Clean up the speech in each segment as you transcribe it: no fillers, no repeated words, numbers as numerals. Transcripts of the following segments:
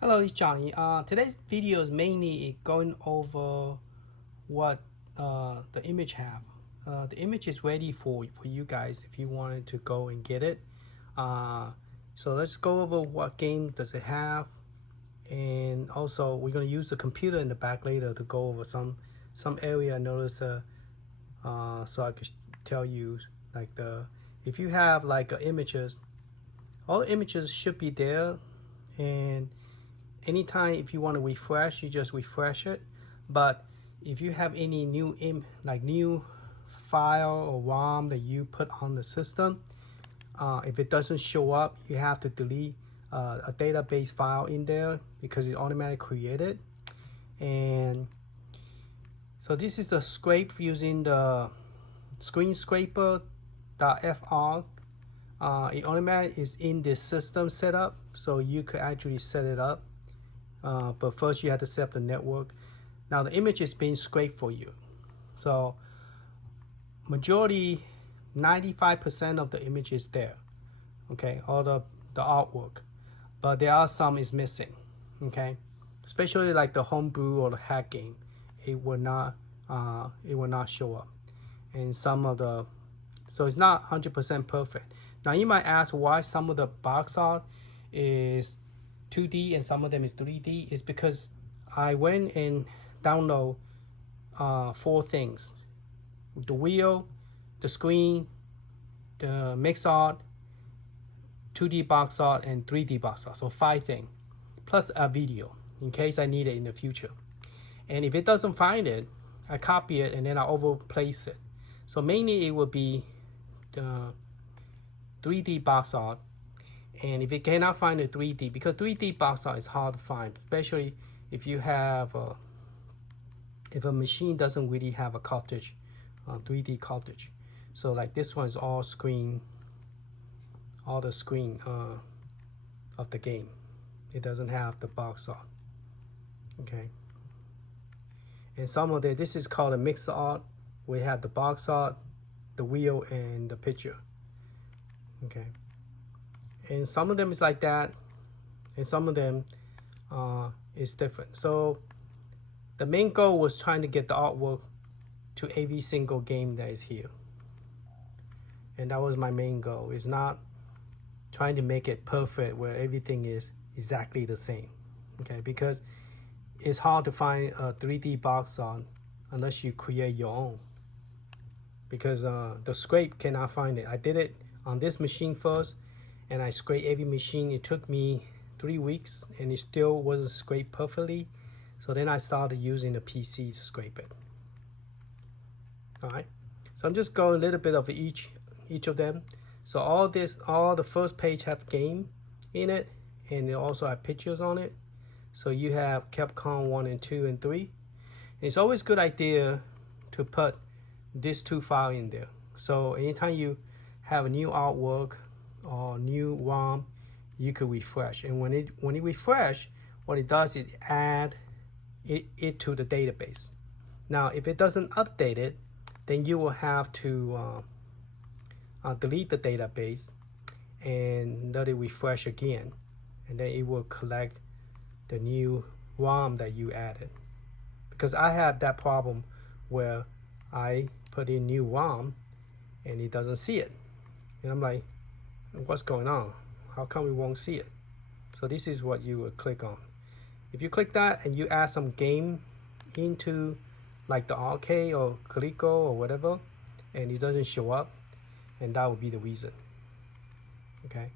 Hello, it's Johnny. Today's video is mainly going over what the image have. The image is ready for you guys if you wanted to go and get it. So let's go over what game does it have, and also we're gonna use the computer in the back later to go over some area. I notice so I could tell you like if you have like images, all the images should be there, and anytime if you want to refresh, you just refresh it. But if you have any new new file or ROM that you put on the system, if it doesn't show up, you have to delete a database file in there because it automatically created. And so this is a scrape using the screen scraper.fr. It automatically is in this system setup, so you could actually set it up. But first you have to set up the network. Now the image is being scraped for you. So majority, 95% of the image is there. Okay, all the artwork. But there are some is missing. Okay, especially like the homebrew or the hack game, it will not show up. And some of the, so it's not 100% perfect. Now you might ask why some of the box art is 2D and some of them is 3D. Is because I went and download 4 things: the wheel, the screen, the mix art, 2D box art, and 3D box art. So 5 things plus a video in case I need it in the future. And if it doesn't find it, I copy it and then I overplace it. So mainly it will be the 3D box art. And if you cannot find the 3D, because 3D box art is hard to find, especially if you have if a machine doesn't really have a cartridge, 3D cartridge. So like this one is all the screen of the game. It doesn't have the box art. Okay. And some of this is called a mix art. We have the box art, the wheel, and the picture. Okay. And some of them is like that, and some of them is different. So the main goal was trying to get the artwork to every single game that is here. And that was my main goal. It's not trying to make it perfect where everything is exactly the same. Okay, because it's hard to find a 3D box art unless you create your own. Because the scrape cannot find it. I did it on this machine first, and I scraped every machine. It took me 3 weeks and it still wasn't scraped perfectly. So then I started using the PC to scrape it. All right, so I'm just going a little bit of each of them. So all the first page have game in it, and they also have pictures on it. So you have Capcom 1 and 2 and 3. And it's always a good idea to put these 2 files in there. So anytime you have a new artwork or new ROM, you could refresh. And when it refresh, what it does is add it to the database. Now if it doesn't update it, then you will have to delete the database and let it refresh again, and then it will collect the new ROM that you added. Because I have that problem where I put in new ROM and it doesn't see it, and I'm like, what's going on? How come we won't see it? So this is what you would click on. If you click that and you add some game into like the arcade or Coleco or whatever, and it doesn't show up, and that would be the reason. Okay.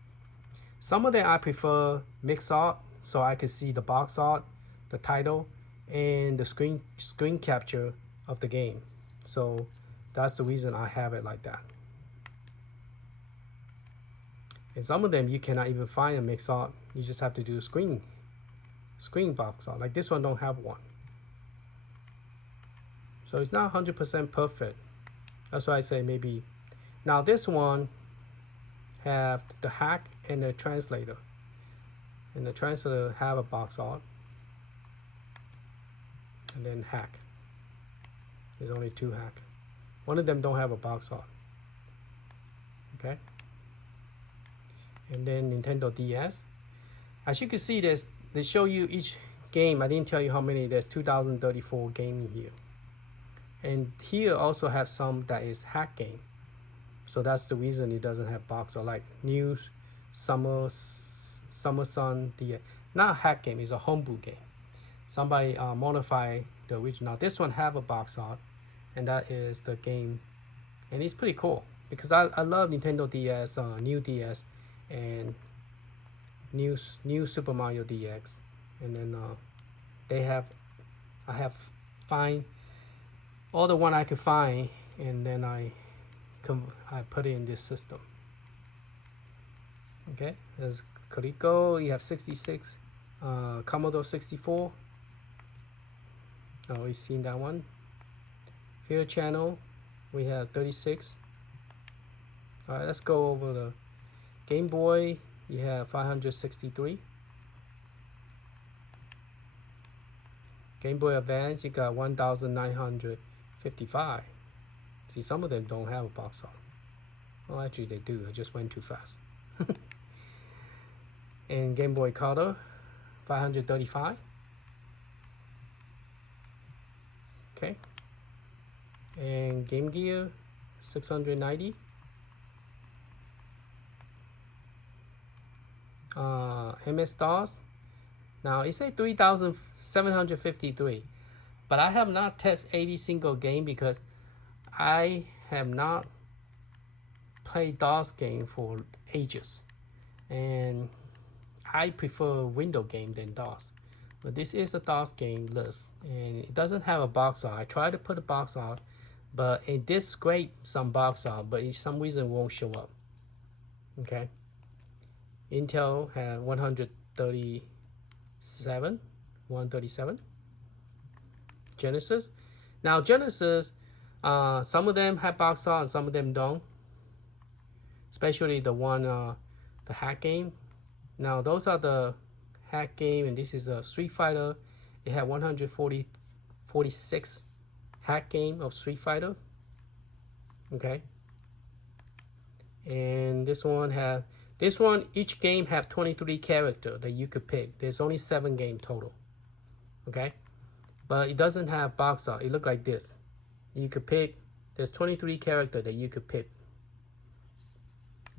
Some of them I prefer mix art, so I can see the box art, the title, and the screen capture of the game. So that's the reason I have it like that. And some of them you cannot even find a mix art. You just have to do screen box art. Like this one don't have one. So it's not 100% perfect. That's why I say maybe. Now this one have the hack and the translator. And the translator have a box art. And then hack. There's only 2 hack. One of them don't have a box art. and then Nintendo DS. As you can see, there's they show you each game. I didn't tell you how many. There's 2034 game in here. And here also have some that is hack game. So that's the reason it doesn't have box or like new summer sun DX. Not a hack game, it's a homebrew game. Somebody modified the original. This one have a box art, and that is the game. And it's pretty cool because I love Nintendo DS, new DS, and new Super Mario DX. And then I have find all the one I could find, and then I put it in this system. Okay, there's Coleco. You have 66, Commodore 64. Oh, we've seen that one. Field channel, we have 36. All right, let's go over the Game Boy. You have 563. Game Boy Advance, you got 1,955. See, some of them don't have a box art. Well, actually they do. I just went too fast. And Game Boy Color, 535. Okay. And Game Gear, 690. MS-DOS. Now it says 3,753, but I have not tested 80 single game because I have not played DOS game for ages, and I prefer window game than DOS. But this is a DOS game list, and it doesn't have a box art. I tried to put a box art, but it did scrape some box art, but for some reason it won't show up. Okay. Intel had 137. Genesis. Now Genesis, some of them have box art and some of them don't. Especially the one, the hack game. Now those are the hack game, and this is a Street Fighter. It had 146 hack game of Street Fighter. Okay. And this one, each game have 23 characters that you could pick. There's only 7 games total. Okay. But it doesn't have box art. It look like this. You could pick, there's 23 characters that you could pick.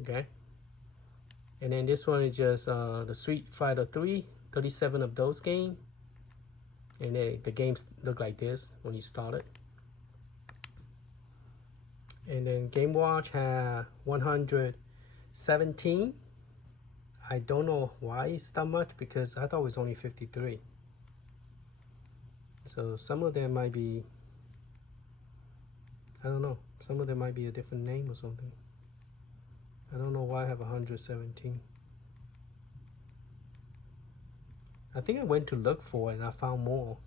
Okay. And then this one is just the Street Fighter 3, 37 of those games. And the games look like this when you start it. And then Game Watch had 117. I don't know why it's that much because I thought it was only 53. So some of them might be, I don't know, some of them might be a different name or something. I don't know why I have 117. I think I went to look for it and I found more.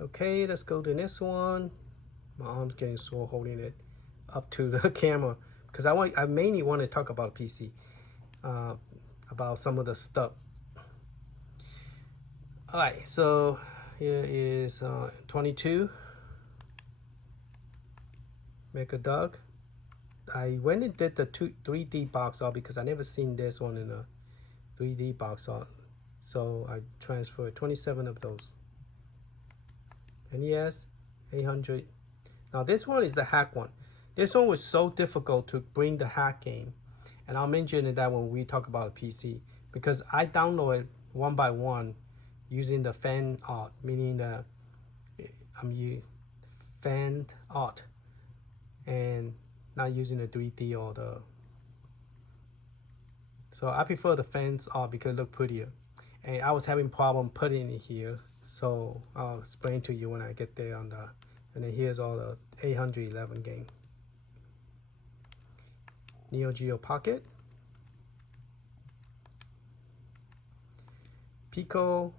Okay, let's go to this one. My arm's getting sore holding it up to the camera because I mainly want to talk about PC, about some of the stuff. All right, so here is 22 Mega Dog. I went and did the 3D box art because I never seen this one in a 3D box art. So I transferred 27 of those. NES 800. Now this one is the hack one. This one was so difficult to bring the hack game, and I'll mention that when we talk about a PC, because I downloaded one by one using the fan art, meaning the fan art, and not using the 3D or the. So I prefer the fans art because it look prettier, and I was having problem putting it here. So I'll explain to you when I get there on the. And then here's all the 811 game. Neo Geo Pocket. Pico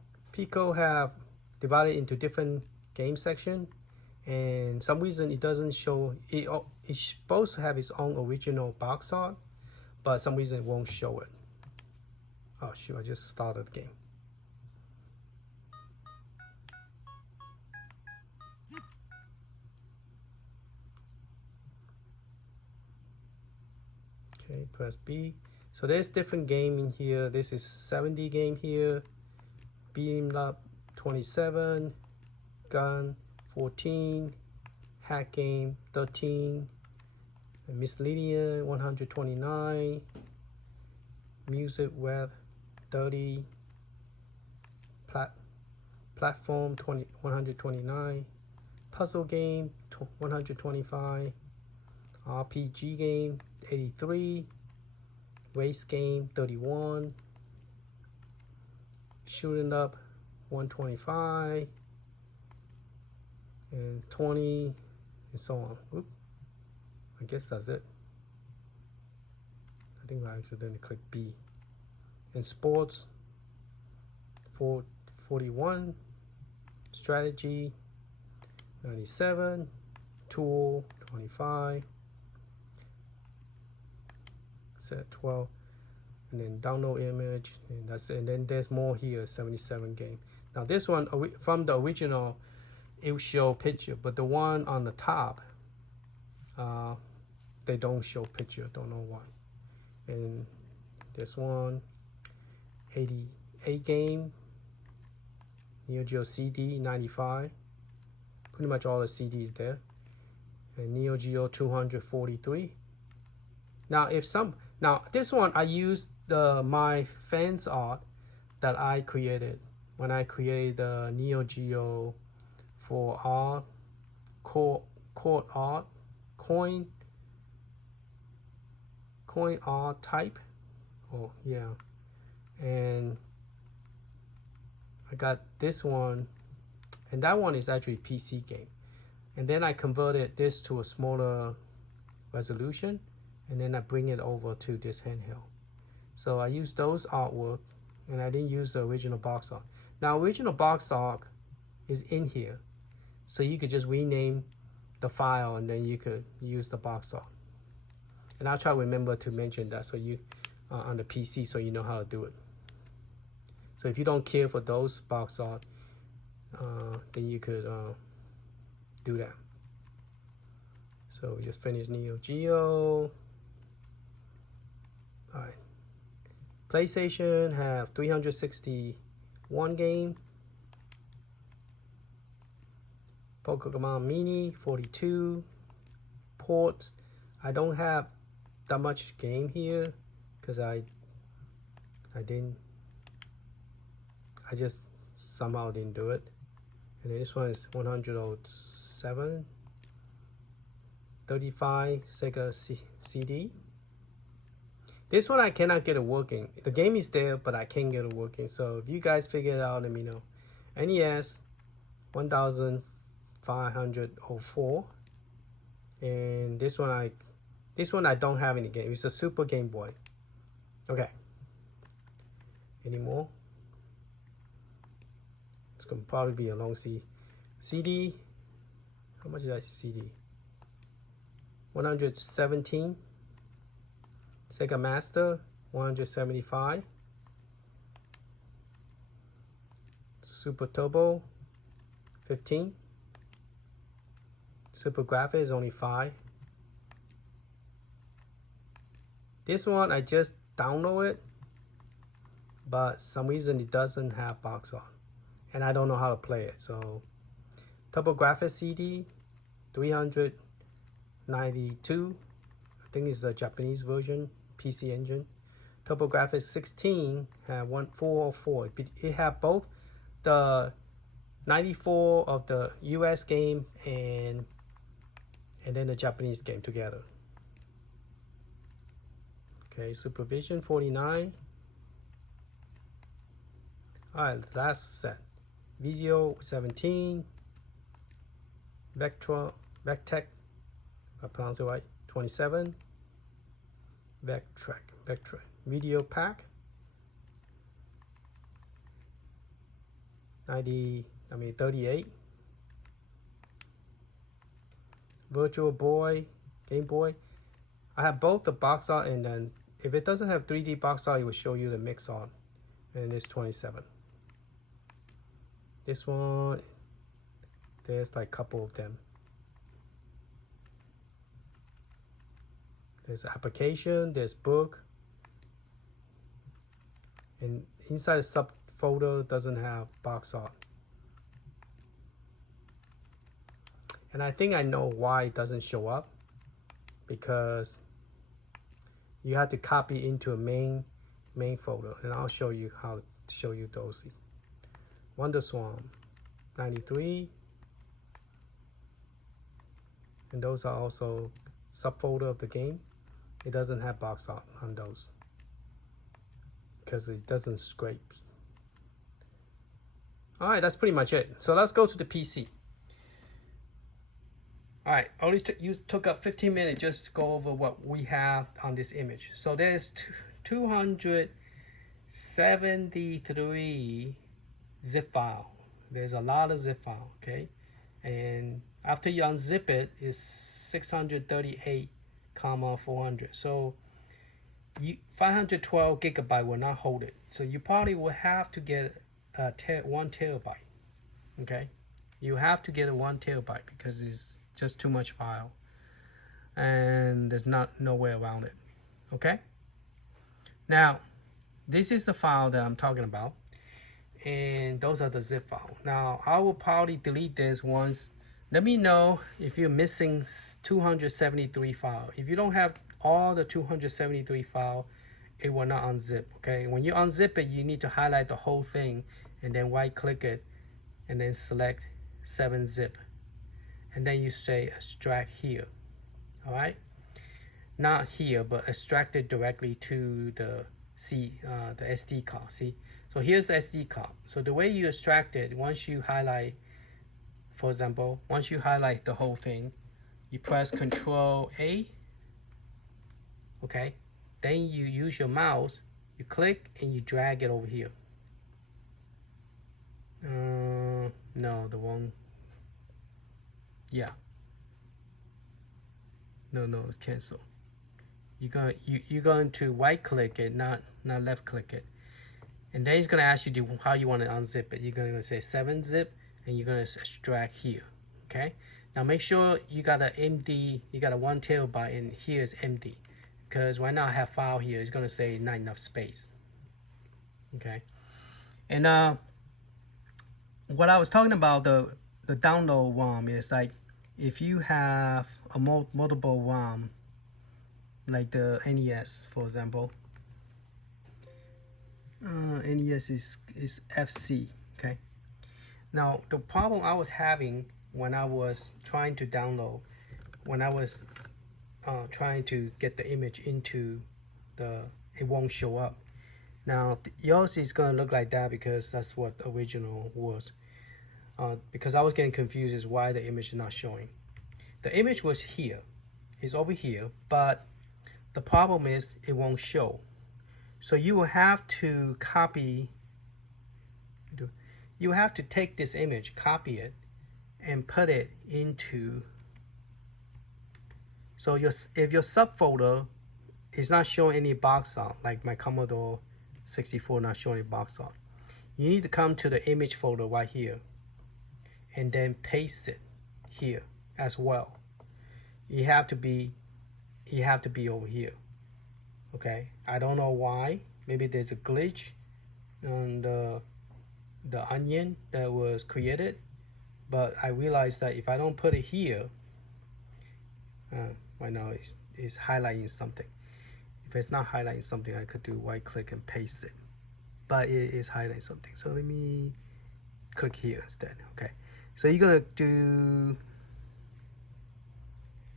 have divided into different game section, and some reason it doesn't show it. It's supposed to have its own original box art, but some reason it won't show it. Oh shoot! I just started the game. Okay, press B. So there's different game in here. This is 70 game here. Beam up 27. Gun 14. Hack game 13. Miscellaneous 129. Music web 30. Platform 129. Puzzle game 125. RPG game 83. Race game 31. Shooting up 125. And 20 and so on. Oop. I guess that's it. I think I accidentally clicked B. And sports 41. Strategy 97. Tool 25. Set 12. And then download image, and that's it. And then there's more here, 77 game. Now this one from the original, it will show picture, but the one on the top, they don't show picture. Don't know why. And this one, 88 game, Neo Geo CD 95. Pretty much all the CDs there. And Neo Geo 243. Now this one I used my fans art that I created when I created the Neo Geo for art, court art, coin art type. Oh yeah, and I got this one, and that one is actually a PC game. And then I converted this to a smaller resolution, and then I bring it over to this handheld. So I use those artwork, and I didn't use the original box art. Now original box art is in here, so you could just rename the file and then you could use the box art. And I'll try to remember to mention that so you on the PC, so you know how to do it. So if you don't care for those box art, then you could do that. So we just finished Neo Geo. All right. PlayStation have 361 game. Pokemon Mini 42. Port. I don't have that much game here because I just somehow didn't do it. And then this one is 107. 35 Sega CD. This one I cannot get it working. The game is there, but I can't get it working. So if you guys figure it out, let me know. NES 1504. And this one I don't have any game. It's a Super Game Boy. Okay. Any more? It's gonna probably be a long CD. How much is that CD? 117. Sega Master 175. Super Turbo 15. Super Graphics is only 5. This one I just download it, but some reason it doesn't have box art, and I don't know how to play it. So Turbo Graphics CD 392. I think it's the Japanese version, PC Engine. Turbo Graphics 16 have 404. It have both the 94 of the US game and then the Japanese game together. Okay, Supervision 49. Alright, last set. Visio 17. Vectec, if I pronounce it right, 27. Vectec, Video Pack 38. Virtual Boy, Game Boy. I have both the box art, and then if it doesn't have 3D box art, it will show you the mix art, and it's 27. This one, there's like a couple of them. There's application, there's book, And inside the subfolder doesn't have box art. And I think I know why it doesn't show up, because you have to copy into a main folder, and I'll show you how to show you those. WonderSwan 93, and those are also subfolder of the game. It doesn't have box art on those because it doesn't scrape. All right, that's pretty much it. So let's go to the PC. All right, only took up 15 minutes just to go over what we have on this image. So there's 273 zip file. There's a lot of zip file, okay? And after you unzip it, it's 638, 400. So 512 gigabyte will not hold it. So you probably will have to get 1 terabyte, okay? You have to get a 1 terabyte because it's just too much file, and there's no way around it. Okay, now this is the file that I'm talking about, and those are the zip file. Now I will probably delete this once. Let me know if you're missing 273 file. If you don't have all the 273 file, it will not unzip. Okay, when you unzip it, you need to highlight the whole thing and then right click it and then select 7-zip. And then you say extract here. All right, not here, but extract it directly to the the SD card. See, so here's the SD card. So the way you extract it, once you highlight, for example, once you highlight the whole thing, you press Control A. Okay, then you use your mouse, you click and you drag it over here. No, the one. Yeah. No, it's cancel. You're going to right click it, not left click it, and then it's gonna ask you how you want to unzip it. You're gonna say 7-zip, and you're gonna extract here. Okay. Now make sure you got a empty. You got a 1 terabyte, and here is empty, because right now I have file here. It's gonna say not enough space. Okay. And what I was talking about, the download ROM is like, if you have a multiple ROM, like the NES, for example, NES is FC. Okay. Now the problem I was having when I was trying to download, when I was trying to get the image into it won't show up. Now yours is gonna look like that because that's what the original was. Because I was getting confused as why the image is not showing. The image was here, it's over here, but the problem is it won't show. So you will have to copy. You have to take this image, copy it, and put it into. So if your subfolder is not showing any box art, like my Commodore 64 not showing box art, you need to come to the image folder right here, and then paste it here as well. You have to be over here. Okay, I don't know why. Maybe there's a glitch on the onion that was created, but I realized that if I don't put it here, right now it's highlighting something. If it's not highlighting something, I could do right click and paste it, but it is highlighting something. So let me click here instead. Okay, so you're gonna do,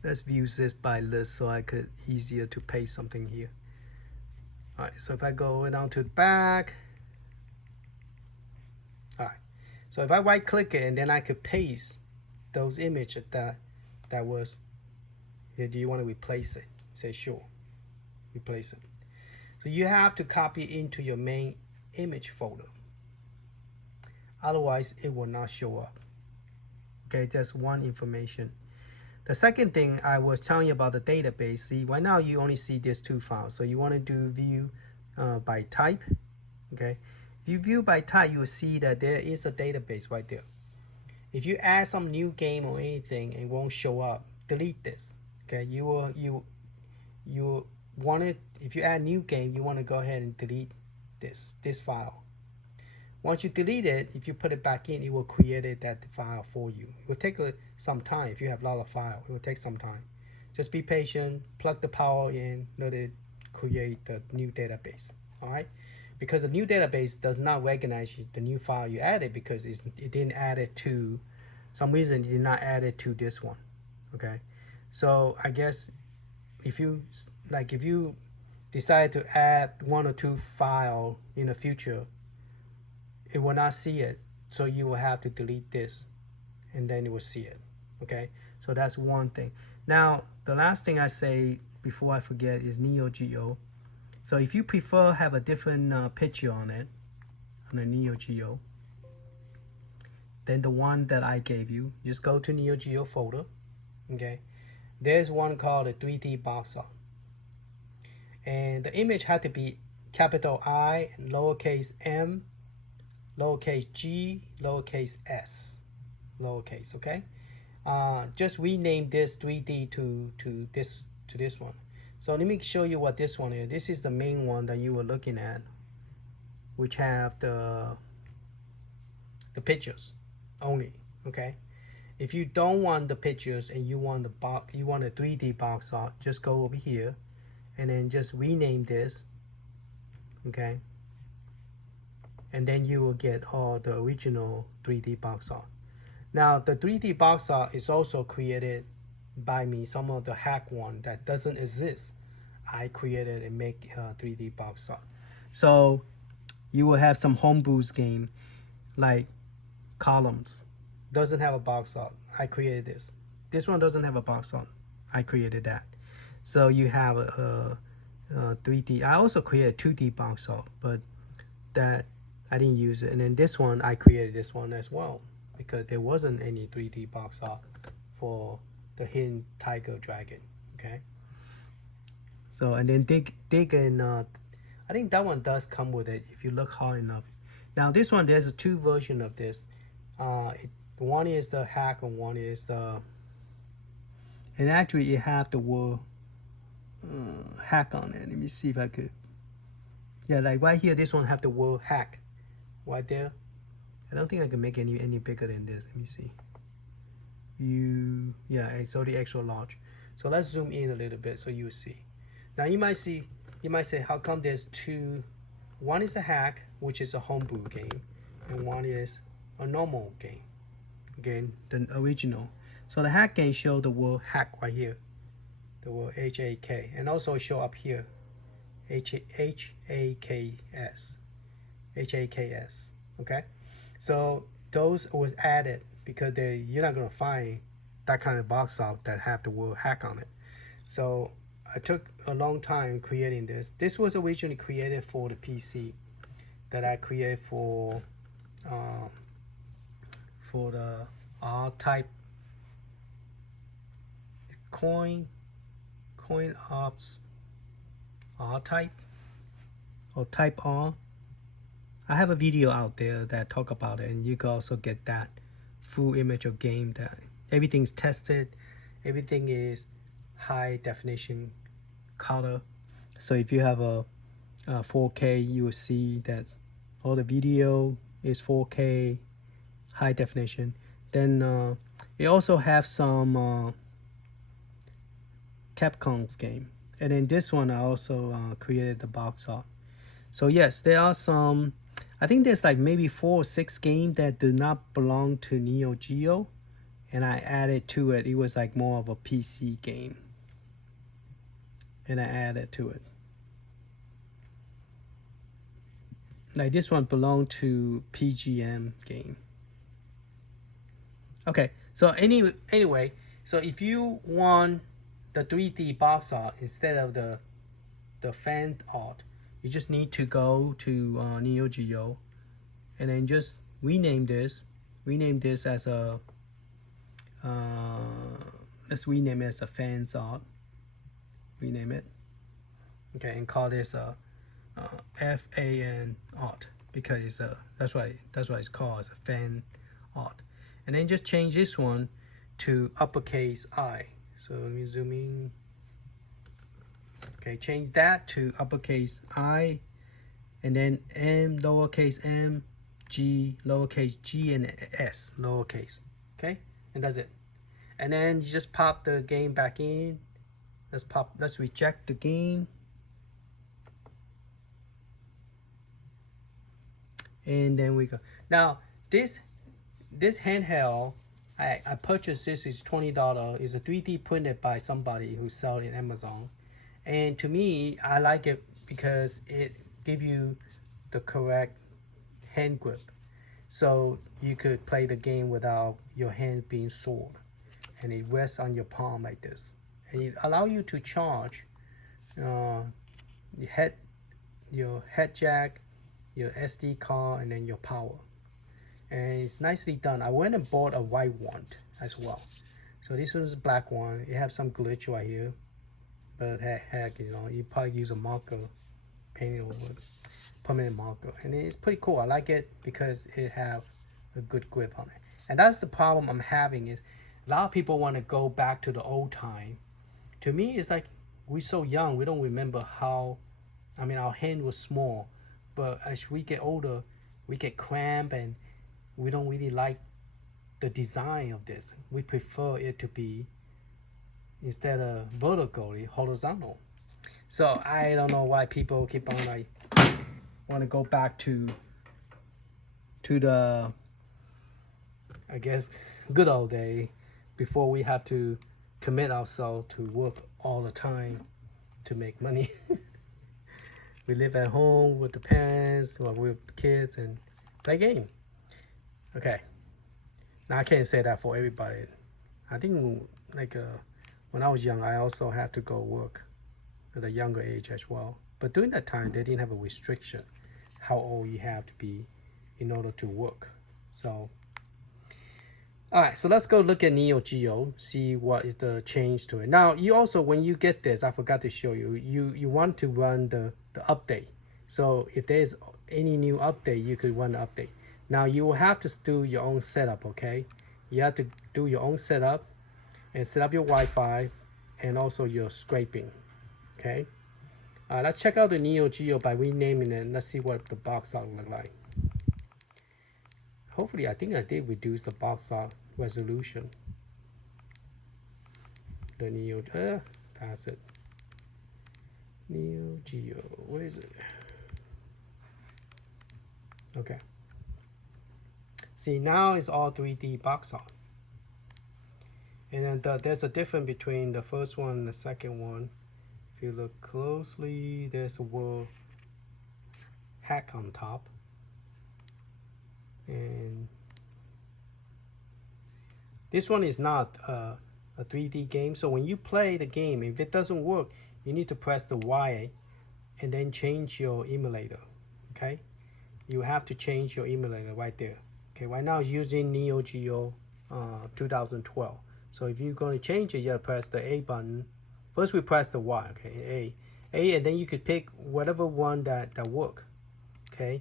let's view this by list so I could easier to paste something here. All right, so if I go down to the back, all right, so if I right click it and then I could paste those images that was here. Do you want to replace it? Say sure, replace it. So you have to copy into your main image folder, otherwise it will not show up. Okay, that's one information. The second thing I was telling you about the database. See, right now you only see these 2 files. So you want to do view by type. Okay, if you view by type, you will see that there is a database right there. If you add some new game or anything and it won't show up, delete this. Okay, you want it. If you add new game, you want to go ahead and delete this file. Once you delete it, if you put it back in, it will create that file for you. It will take some time. If you have a lot of files, it will take some time. Just be patient, plug the power in, let it create the new database. All right, because the new database does not recognize the new file you added, because it didn't add it to some reason. It did not add it to this one. Okay, so I guess if you decide to add 1 or 2 files in the future, it will not see it, so you will have to delete this, and then it will see it. Okay, so that's one thing. Now the last thing I say before I forget is Neo Geo. So if you prefer have a different picture on it, on the Neo Geo, then the one that I gave you, just go to Neo Geo folder. Okay, there's one called the 3D box art, and the image had to be capital I, lowercase m, lowercase g, lowercase s, lowercase. Okay, just rename this 3D to this one. So let me show you what this one is. This is the main one that you were looking at, which have the pictures only. Okay, if you don't want the pictures and you want you want a 3D box art, just go over here and then just rename this. Okay, and then you will get all the original 3D box art. Now the 3D box art is also created by me. Some of the hack one that doesn't exist, I created and make 3D box art. So you will have some homebrews game like Columns, doesn't have a box art. I created this. This one doesn't have a box art. I created that. So you have a 3D. I also created 2D box art, but that I didn't use it. And then this one, I created this one as well, because there wasn't any 3D box art for the hidden tiger dragon. Okay, so and then dig in. I think that one does come with it if you look hard enough. Now this one, there's a 2 version of this. One is the hack and one is the, and actually you have the word hack on it. Let me see if I could. Yeah, like right here, this one have the word hack right there. I don't think I can make any bigger than this. Let me see. Yeah, it's already extra large. So let's zoom in a little bit so you will see. Now you might say, how come there's 2? One is a hack, which is a homebrew game, and one is a normal game. Again, the original. So the hack game show the word hack right here, the word H-A-K, and also show up here, H-A-K-S. Okay, so those was added because you're not gonna find that kind of box art that have the word hack on it. So I took a long time creating this. This was originally created for the PC that I created for the R-type coin ops R-type or type R. I have a video out there that talk about it, and you can also get that full image of game that everything's tested, everything is high definition color. So if you have a 4K, you will see that all the video is 4K high definition. Then it also have some Capcom's game, and then this one I also created the box art. So yes, there are some, I think there's like maybe 4 or 6 games that do not belong to Neo Geo, and I added to it. It was like more of a PC game, and I added to it. Like this one belonged to PGM game. Okay, so anyway, so if you want the 3D box art instead of the fan art, you just need to go to Neo Geo, and then just rename this as a let's rename it as a fans art. Rename it, okay, and call this a FAN art, because that's why it's called as a fan art. And then just change this one to uppercase I. So let me zoom in. Okay, change that to uppercase I, and then M lowercase m, G lowercase g, and S lowercase. Okay, and that's it. And then you just pop the game back in. Let's reject the game. And then we go. Now this handheld, I purchased this, is $20. It's a 3D printed by somebody who sells in Amazon. And to me, I like it because it gives you the correct hand grip. So you could play the game without your hand being sore. And it rests on your palm like this. And it allows you to charge your head jack, your SD card, and then your power. And it's nicely done. I went and bought a white one as well. So this one's a black one. It has some glitch right here. But heck, you know, you probably use a marker, painting over it, permanent marker. And it's pretty cool. I like it because it have a good grip on it. And that's the problem I'm having, is a lot of people want to go back to the old time. To me, it's like we're so young, we don't remember how, I mean, our hand was small. But as we get older, we get cramped and we don't really like the design of this. We prefer it to be, instead of vertically, horizontal. So I don't know why people keep on like want to go back to the, I guess, good old day before we have to commit ourselves to work all the time to make money. We live at home with the parents or with the kids and play game. Okay. Now I can't say that for everybody. I think like when I was young, I also had to go work at a younger age as well. But during that time, they didn't have a restriction how old you have to be in order to work. So, all right, so let's go look at Neo Geo, see what is the change to it. Now, you also, when you get this, I forgot to show you, you want to run the update. So if there's any new update, you could run the update. Now, you will have to do your own setup, okay? You have to do your own setup and set up your Wi-Fi and also your scraping, okay? Let's check out the Neo Geo by renaming it. Let's see what the box art look like. Hopefully, I think I did reduce the box art resolution. The Neo, pass it. Neo Geo, where is it? Okay. See, now it's all 3D box art. And then there's a difference between the first one and the second one. If you look closely, there's a word hack on top. And this one is not a 3D game. So when you play the game, if it doesn't work, you need to press the Y and then change your emulator, okay? You have to change your emulator right there. Okay, right now it's using Neo Geo 2012. So if you're going to change it, you have to press the A button. First we press the Y, okay, A, and then you could pick whatever one that work, okay?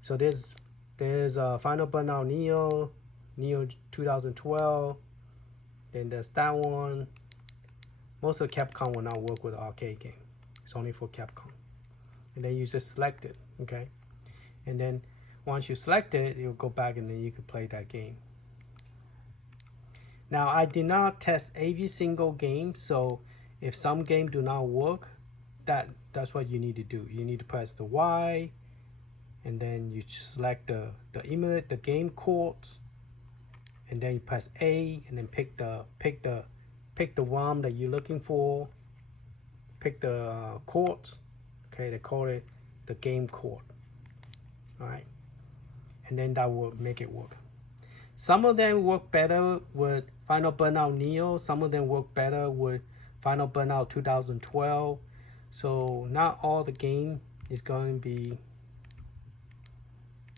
So there's Final Burnout Neo 2012, then there's that one. Most of Capcom will not work with arcade game. It's only for Capcom. And then you just select it, okay? And then once you select it, you'll go back and then you can play that game. Now, I did not test every single game, so if some game do not work, that's what you need to do. You need to press the Y, and then you select the emulate the game codes, and then you press A, and then pick the ROM that you're looking for. Pick the codes. Okay, they call it the game code. All right, and then that will make it work. Some of them work better with Final Burnout Neo. Some of them work better with Final Burnout 2012. So not all the game is going to be,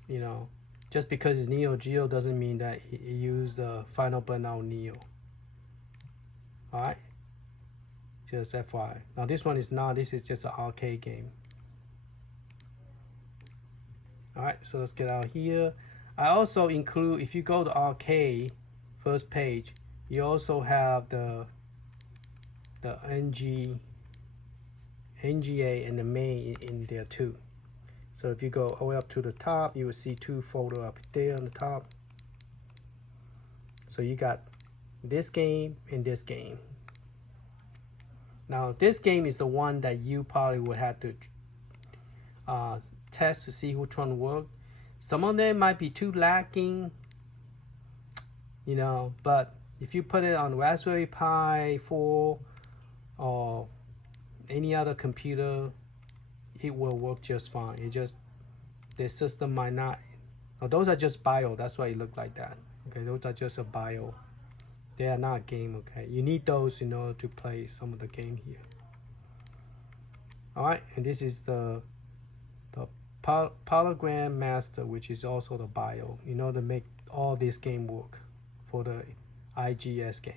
you know, just because it's Neo Geo doesn't mean that it used Final Burnout Neo. All right, just FYI. Now this one is not. This is just an arcade game. All right, so let's get out here. I also include, if you go to arcade first page, you also have the NGA and the main in there too. So if you go all the way up to the top, you will see 2 folder up there on the top. So you got this game and this game. Now this game is the one that you probably would have to test to see which one work. Some of them might be too lacking, you know, but if you put it on Raspberry Pi 4 or any other computer, it will work just fine. It just, the system might not. Oh, those are just bio. That's why it look like that. Okay, those are just a bio. They are not game. Okay, you need those in order to play some of the game here. All right, and this is the Polygram Master, which is also the bio. You know, to make all this game work for the IGS game.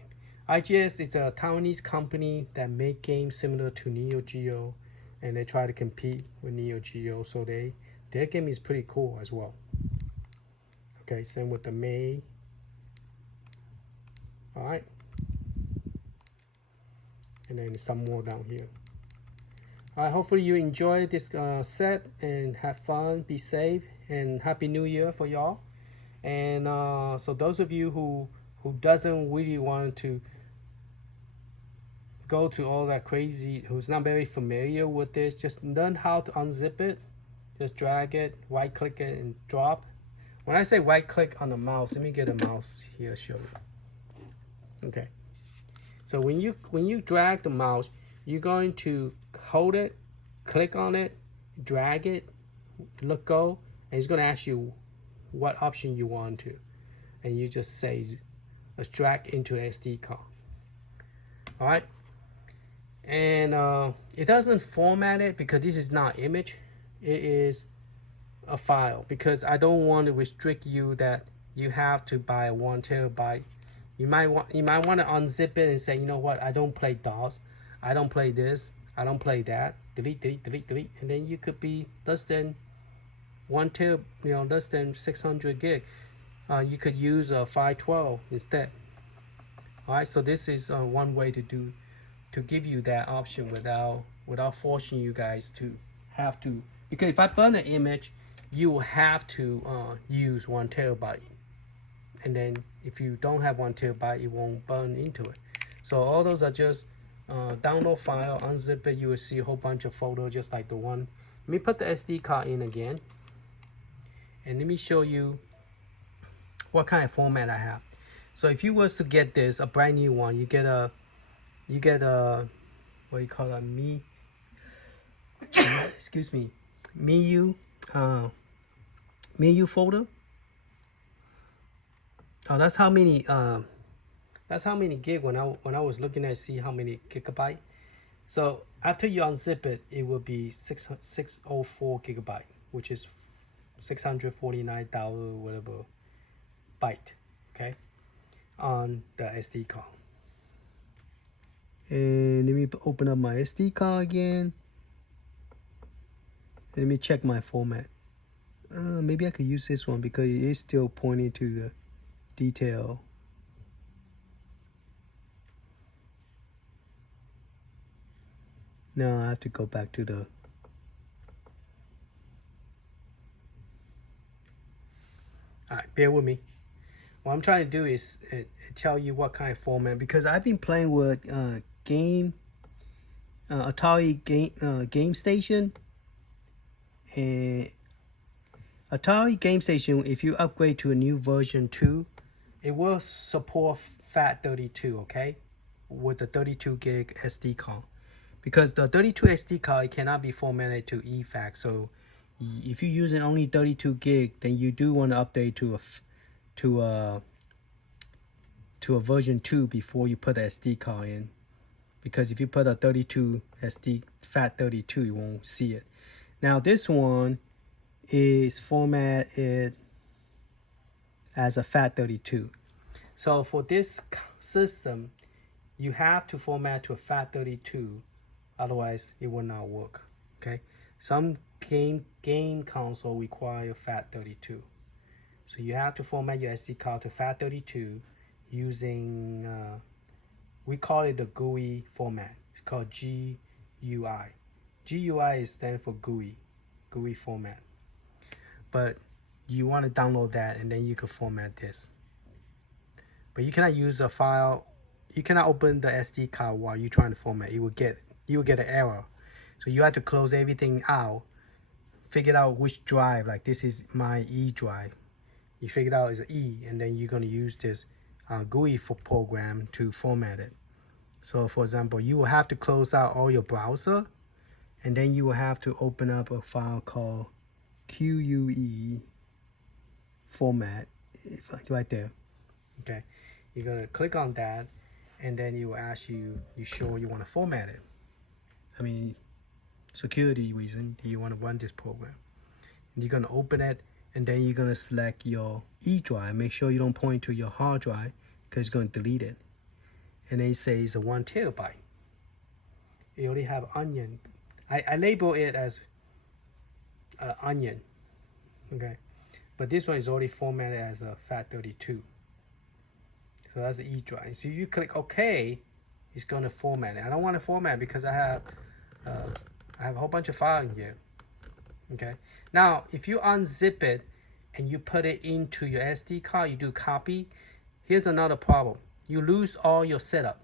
IGS is a Taiwanese company that make games similar to Neo Geo, and they try to compete with Neo Geo. So their game is pretty cool as well. Okay, same with the May. All right, and then some more down here. All right, hopefully you enjoy this set and have fun, be safe, and Happy New Year for y'all. And so those of you who doesn't really want to go to all that crazy, who's not very familiar with this, just learn how to unzip it. Just drag it, right click it, and drop. When I say right click on the mouse, let me get a mouse here, show you. Okay, so when you drag the mouse, you're going to hold it, click on it, drag it, let go, and it's going to ask you what option you want to, and you just say extract into SD card. All right, and it doesn't format it because this is not image, it is a file, because I don't want to restrict you that you have to buy a 1 terabyte. You might want to unzip it and say, you know what, I don't play DOS, I don't play this, I don't play that, delete, and then you could be less than 1 terabyte, you know, less than 600 gig. You could use a 512 instead. All right, so this is one way to give you that option without forcing you guys to have to, because if I burn an image, you will have to use 1 terabyte, and then if you don't have 1 terabyte, it won't burn into it. So all those are just download file, unzip it, you will see a whole bunch of photos just like the one. Let me put the SD card in again, and let me show you what kind of format I have. So if you was to get this, a brand new one, you get a what do you call it, excuse me, Miyoo folder. Oh, that's how many gig when I was looking at see how many gigabyte. So after you unzip it, it will be 604 gigabyte, which is 649,000 whatever byte, okay, on the SD card. And let me open up my SD card again. Let me check my format. Maybe I could use this one because it is still pointing to the detail. No, I have to go back to the. All right, bear with me. What I'm trying to do is tell you what kind of format, because I've been playing with Atari Game Station, and Atari Game Station, if you upgrade to a new version 2, it will support FAT32, okay, with the 32 gig SD card, because the 32 SD card cannot be formatted to EFAC. So if you're using only 32 gig, then you do want to update to a version 2 before you put the SD card in, because if you put a 32 SD FAT32, you won't see it. Now this one is formatted as a FAT32. So for this system, you have to format to a FAT32, otherwise it will not work. Okay, some game console require FAT32, so you have to format your SD card to FAT32 using we call it the GUI format. It's called GUI. GUI stands for GUI format. but you want to download that and then you can format this. But you cannot use a file. You cannot open the SD card while you're trying to format. You will get an error. So you have to close everything out, figure out which drive. Like this is my E drive. You figure out it's an E, and then you're gonna use this GUI for program to format it. So for example, you will have to close out all your browser, and then you will have to open up a file called QUE format, right there. Okay, you're gonna click on that, and then it will ask you sure you want to format it. I mean, security reason, do you want to run this program? And you're gonna open it, and then you're gonna select your E drive. Make sure you don't point to your hard drive because it's gonna delete it. And then it says 1 terabyte. It already have onion. I label it as onion, okay? But this one is already formatted as a FAT32. So that's the E drive. So you click OK, it's gonna format it. I don't want to format because I have a whole bunch of files in here. Okay. Now, if you unzip it and you put it into your SD card, you do copy. Here's another problem. You lose all your setup,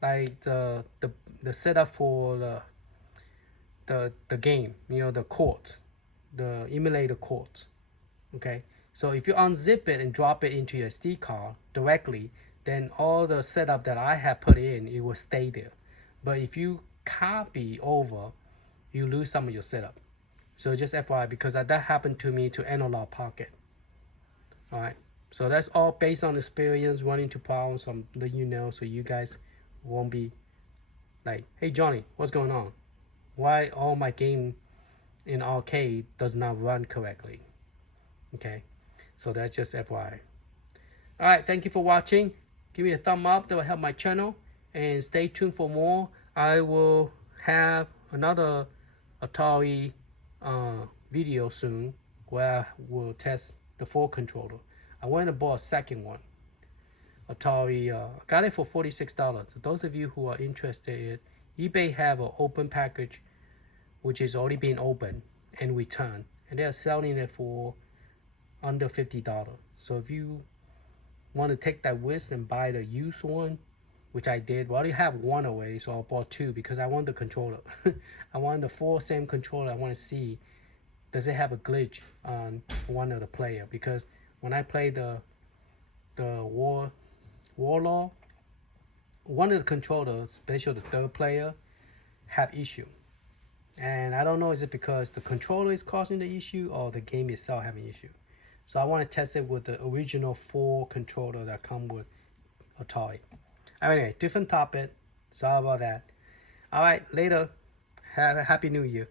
like the setup for the game. You know, the chords, the emulator chords. Okay. So if you unzip it and drop it into your SD card directly, then all the setup that I have put in, it will stay there. But if you copy over, you lose some of your setup. So just FYI, because that happened to me to Analog Pocket. All right. So that's all based on experience, running into problems. So I'm letting you know so you guys won't be like, hey Johnny, what's going on? Why all my game in arcade does not run correctly? Okay. So that's just FYI. All right, thank you for watching. Give me a thumb up, that will help my channel. And stay tuned for more. I will have another Atari video soon where I will test the 4 controller. I went and bought a second one. Atari, got it for $46. Those of you who are interested, eBay have an open package which is already been opened and returned. And they are selling it for under $50. So if you want to take that risk and buy the used one, which I did, well, I already have one already, so I bought 2 because I want the controller. I want the 4 same controller. I want to see, does it have a glitch on one of the player? Because when I play the Warlord, one of the controllers, especially the 3rd player, have issue. And I don't know, is it because the controller is causing the issue or the game itself having issue? So I want to test it with the original 4 controller that come with Atari. Anyway, different topic. Sorry about that. All right, later. Have a happy New Year.